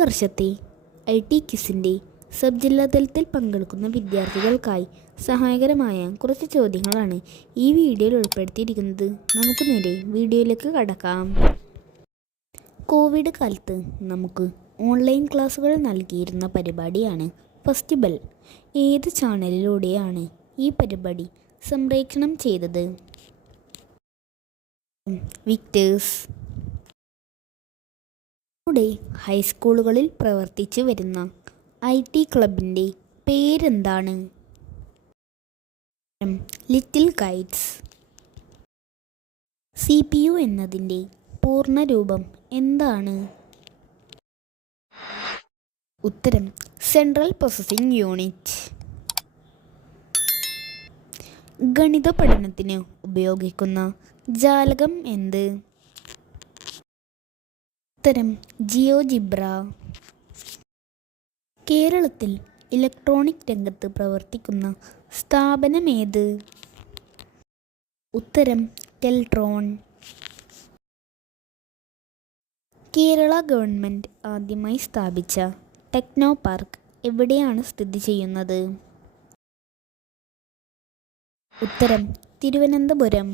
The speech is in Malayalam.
വർഷത്തെ IT ക്വിസിൻ്റെ സബ് ജില്ലാ തലത്തിൽ പങ്കെടുക്കുന്ന വിദ്യാർത്ഥികൾക്കായി സഹായകരമായ കുറച്ച് ചോദ്യങ്ങളാണ് ഈ വീഡിയോയിൽ ഉൾപ്പെടുത്തിയിരിക്കുന്നത്. നമുക്ക് നേരെ വീഡിയോയിലേക്ക് കടക്കാം. കോവിഡ് കാലത്ത് നമുക്ക് ഓൺലൈൻ ക്ലാസുകൾ നൽകിയിരുന്ന പരിപാടിയാണ് ഫസ്റ്റ് ബെൽ. ഏത് ചാനലിലൂടെയാണ് ഈ പരിപാടി സംപ്രേഷണം ചെയ്തത്? വിക്ടേഴ്സ്. നമ്മുടെ ഹൈസ്കൂളുകളിൽ പ്രവർത്തിച്ചു വരുന്ന IT ക്ലബിൻ്റെ പേരെന്താണ്? Little Kites. CPU എന്നതിൻ്റെ പൂർണ്ണരൂപം എന്താണ്? ഉത്തരം സെൻട്രൽ പ്രോസസ്സിംഗ് യൂണിറ്റ്. ഗണിത പഠനത്തിന് ഉപയോഗിക്കുന്ന ജാലകം എന്ത്? ഉത്തരം ജിയോജിബ്ര. കേരളത്തിൽ ഇലക്ട്രോണിക് രംഗത്ത് പ്രവർത്തിക്കുന്ന സ്ഥാപനമേത്? ഉത്തരം ടെൽട്രോൺ. കേരള ഗവൺമെൻറ് ആദ്യമായി സ്ഥാപിച്ച ടെക്നോ പാർക്ക് എവിടെയാണ് സ്ഥിതി ചെയ്യുന്നത്? ഉത്തരം തിരുവനന്തപുരം.